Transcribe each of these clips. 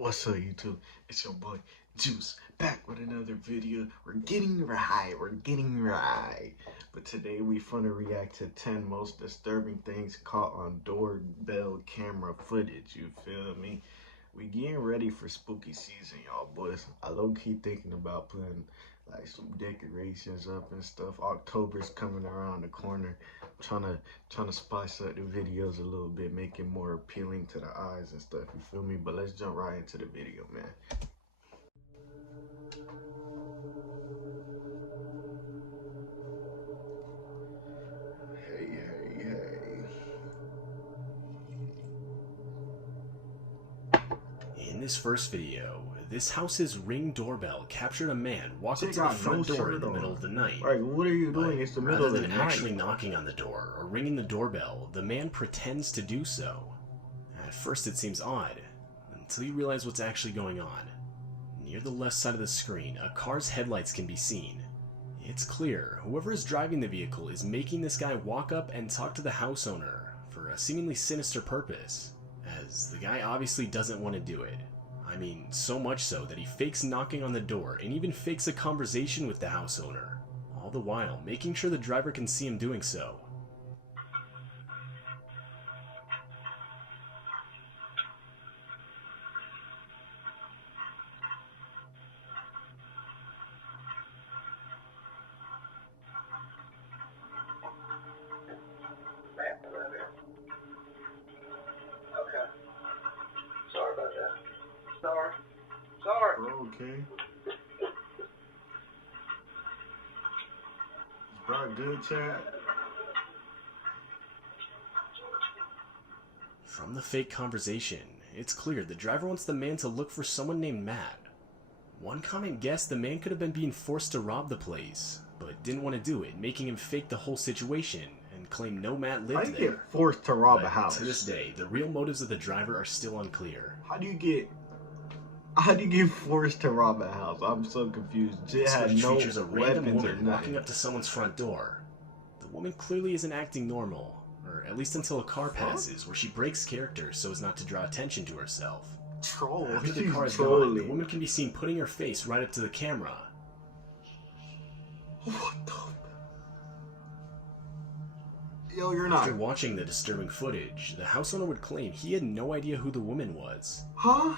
What's up, YouTube? It's your boy Juice back with another video. We're getting right. But today we finna react to 10 most disturbing things caught on doorbell camera footage. You feel me? We getting ready for spooky season, y'all boys. I low-key thinking about putting like some decorations up and stuff. October's coming around the corner. Trying to spice up the videos a little bit, make it more appealing to the eyes and stuff. You feel me? But let's jump right into the video, man. Hey. In this first video, this house's Ring doorbell captured a man walk up to the front door in the middle of the night. Right, what are you doing? It's the middle of the night. Rather than actually knocking on the door or ringing the doorbell, the man pretends to do so. At first it seems odd, until you realize what's actually going on. Near the left side of the screen, a car's headlights can be seen. It's clear whoever is driving the vehicle is making this guy walk up and talk to the house owner for a seemingly sinister purpose, as the guy obviously doesn't want to do it. I mean, so much so that he fakes knocking on the door and even fakes a conversation with the house owner, all the while making sure the driver can see him doing so. Sorry. Okay. Is bro good, chat? From the fake conversation, it's clear the driver wants the man to look for someone named Matt. One comment guessed the man could have been being forced to rob the place, but didn't want to do it, making him fake the whole situation and claim no Matt lived there. How do you get forced to rob a house? To this day, the real motives of the driver are still unclear. How do you get forced to rob a house? I'm so confused. This footage features a random woman walking up to someone's front door. The woman clearly isn't acting normal, or at least until a car passes where she breaks character so as not to draw attention to herself. After the car is gone, the woman can be seen putting her face right up to the camera. What the? Yo, you're not. After watching the disturbing footage, the house owner would claim he had no idea who the woman was. Huh?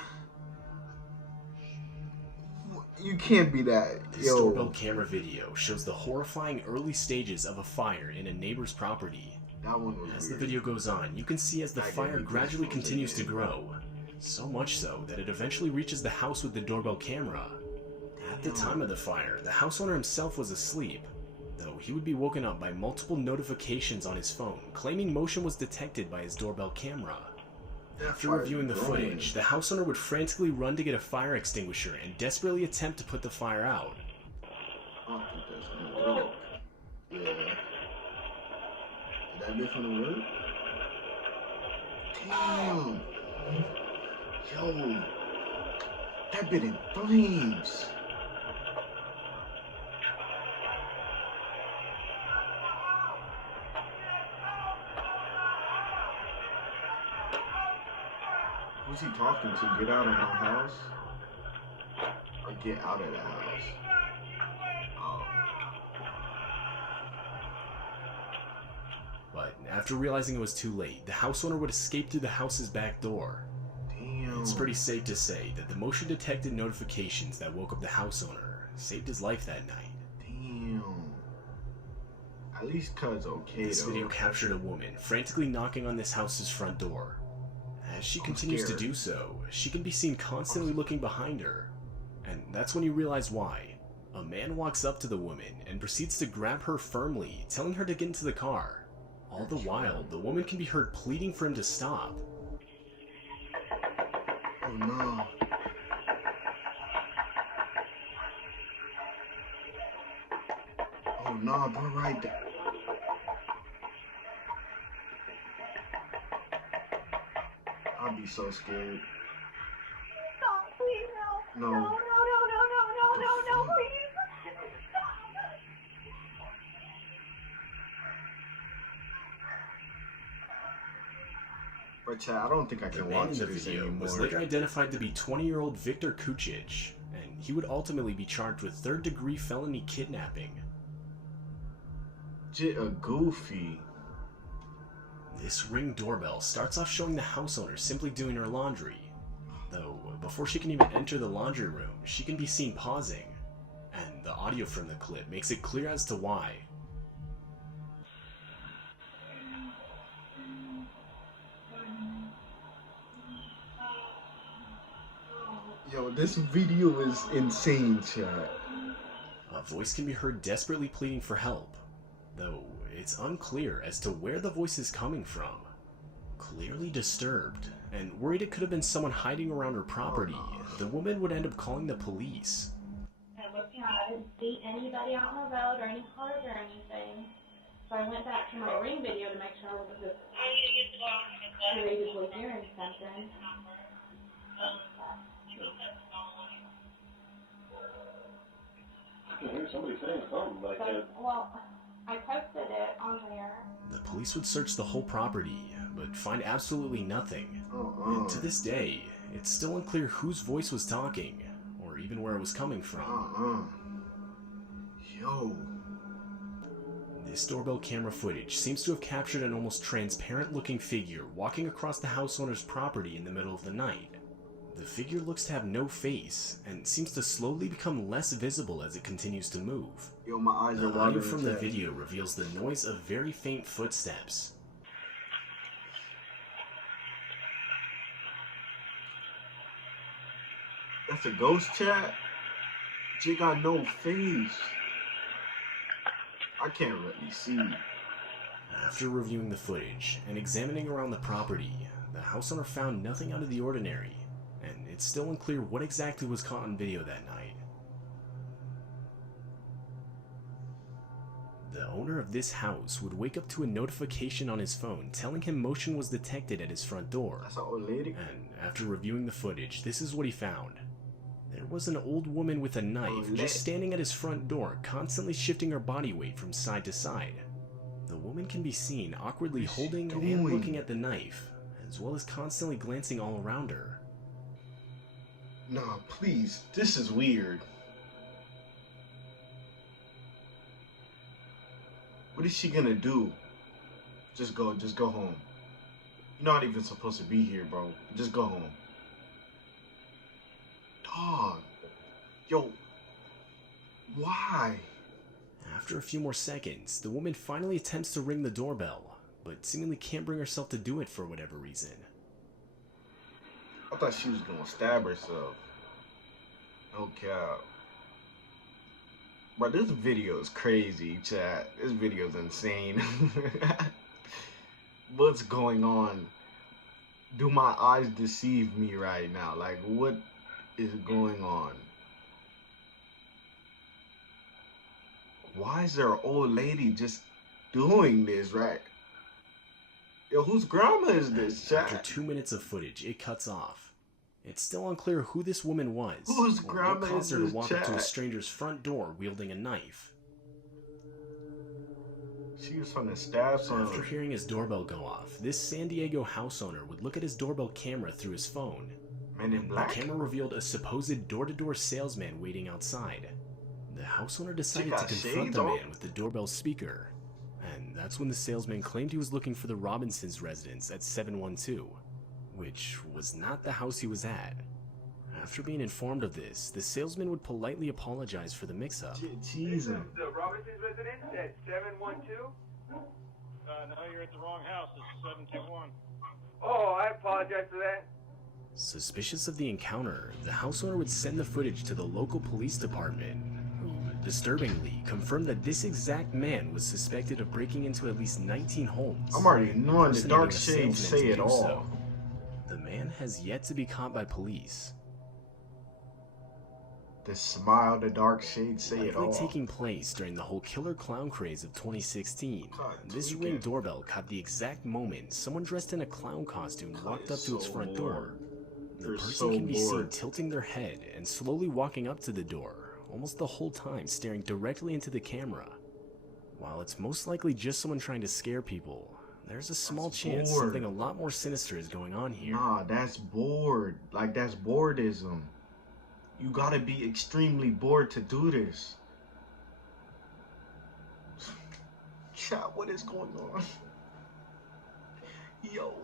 You can't be that. This doorbell camera video shows the horrifying early stages of a fire in a neighbor's property. That one was As weird. the video goes on, you can see as the fire gradually continues to grow. So much so that it eventually reaches the house with the doorbell camera. At the time of the fire, the house owner himself was asleep, though he would be woken up by multiple notifications on his phone, claiming motion was detected by his doorbell camera. After reviewing the footage, the house owner would frantically run to get a fire extinguisher and desperately attempt to put the fire out. Yeah. That bit from the work? Damn. Yo. That bit in flames. Who's he talking to? Get out of my house? Or get out of the house? Oh. But after realizing it was too late, the house owner would escape through the house's back door. Damn. It's pretty safe to say that the motion detected notifications that woke up the house owner saved his life that night. Damn. At least cuz okay. This video captured a woman frantically knocking on this house's front door. As she continues to do so, she can be seen constantly looking behind her. And that's when you realize why. A man walks up to the woman and proceeds to grab her firmly, telling her to get into the car. All the while, the woman can be heard pleading for him to stop. Oh no. Oh no, bro, right there. I'd be so scared. Stop, please, no. No. No, please. Bro, But chat, I don't think I The can man watch in the this video anymore. was later identified to be 20-year-old Viktor Kucic, and he would ultimately be charged with third-degree felony kidnapping. A goofy. This Ring doorbell starts off showing the house owner simply doing her laundry, though before she can even enter the laundry room, she can be seen pausing, and the audio from the clip makes it clear as to why. Yo, this video is insane, chat. A voice can be heard desperately pleading for help, though it's unclear as to where the voice is coming from. Clearly disturbed, and worried it could have been someone hiding around her property, the woman would end up calling the police. I looked around, I didn't see anybody out on the road or any cars or anything. So I went back to my Ring video to make sure I wasn't just creatively hearing something. I can hear somebody saying something like that. Well, I posted it on there. The police would search the whole property, but find absolutely nothing. And to this day, it's still unclear whose voice was talking, or even where it was coming from. Yo. This doorbell camera footage seems to have captured an almost transparent-looking figure walking across the house owner's property in the middle of the night. The figure looks to have no face, and seems to slowly become less visible as it continues to move. Yo, my eyes The are audio watering. from the video reveals the noise of very faint footsteps. That's a ghost, chat? She got no face. I can't really see. After reviewing the footage and examining around the property, the house owner found nothing out of the ordinary, and it's still unclear what exactly was caught on video that night. The owner of this house would wake up to a notification on his phone telling him motion was detected at his front door. That's an old lady. And after reviewing the footage, this is what he found. There was an old woman with a knife just standing at his front door, constantly shifting her body weight from side to side. The woman can be seen awkwardly holding and looking at the knife, as well as constantly glancing all around her. Nah, please. This is weird. What is she gonna do? Just go home. You're not even supposed to be here, bro. Just go home. Dog. Yo. Why? After a few more seconds, the woman finally attempts to ring the doorbell, but seemingly can't bring herself to do it for whatever reason. I thought she was gonna stab herself. No cap. Bro, this video is crazy, chat. This video is insane. What's going on? Do my eyes deceive me right now? Like, what is going on? Why is there an old lady just doing this, right? Yo, whose grandma is this, After chat? 2 minutes of footage, it cuts off. It's still unclear who this woman was, Whose or grandma what caused is her to this, walk up to a chat? stranger's front door wielding a knife. She was trying to stab someone. After hearing his doorbell go off, this San Diego house owner would look at his doorbell camera through his phone. Men in Black? The camera revealed a supposed door-to-door salesman waiting outside. The house owner decided to got confront shades the on? man with the doorbell speaker, and that's when the salesman claimed he was looking for the Robinsons' residence at 712, which was not the house he was at. After being informed of this, the salesman would politely apologize for the mix-up. Jesus. The Robinson's residence at 712? No, you're at the wrong house. This is 721. Oh, I apologize for that. Suspicious of the encounter, the house owner would send the footage to the local police department, who, disturbingly, confirmed that this exact man was suspected of breaking into at least 19 homes. I'm already knowing the impersonating dark a shades salesman say to it do all. so. The man has yet to be caught by police. The smile, the dark shades say it Likely all. taking place during the whole killer clown craze of 2016, God, this tweaking. Ring doorbell caught the exact moment someone dressed in a clown costume walked up to its so front bored. door. The You're person so can be seen bored. tilting their head and slowly walking up to the door, almost the whole time staring directly into the camera. While it's most likely just someone trying to scare people, there's a small That's chance bored. something a lot more sinister is going on here. Nah, that's bored. Like, that's boredism. You gotta be extremely bored to do this. Chat, what is going on? Yo.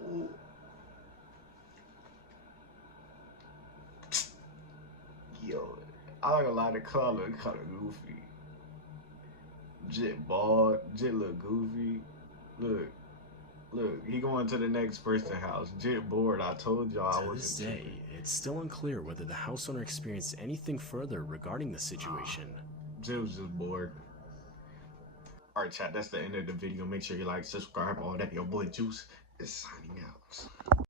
Yo, I like a lot of color, kind of goofy. Jit bald, Jit look goofy. Look, he going to the next person's house. Jit bored. I told y'all I To this wasn't day, it's still unclear whether the house owner experienced anything further regarding the situation. Jit was just bored. Alright, chat, that's the end of the video. Make sure you like, subscribe, all that. Your boy Juice is signing out.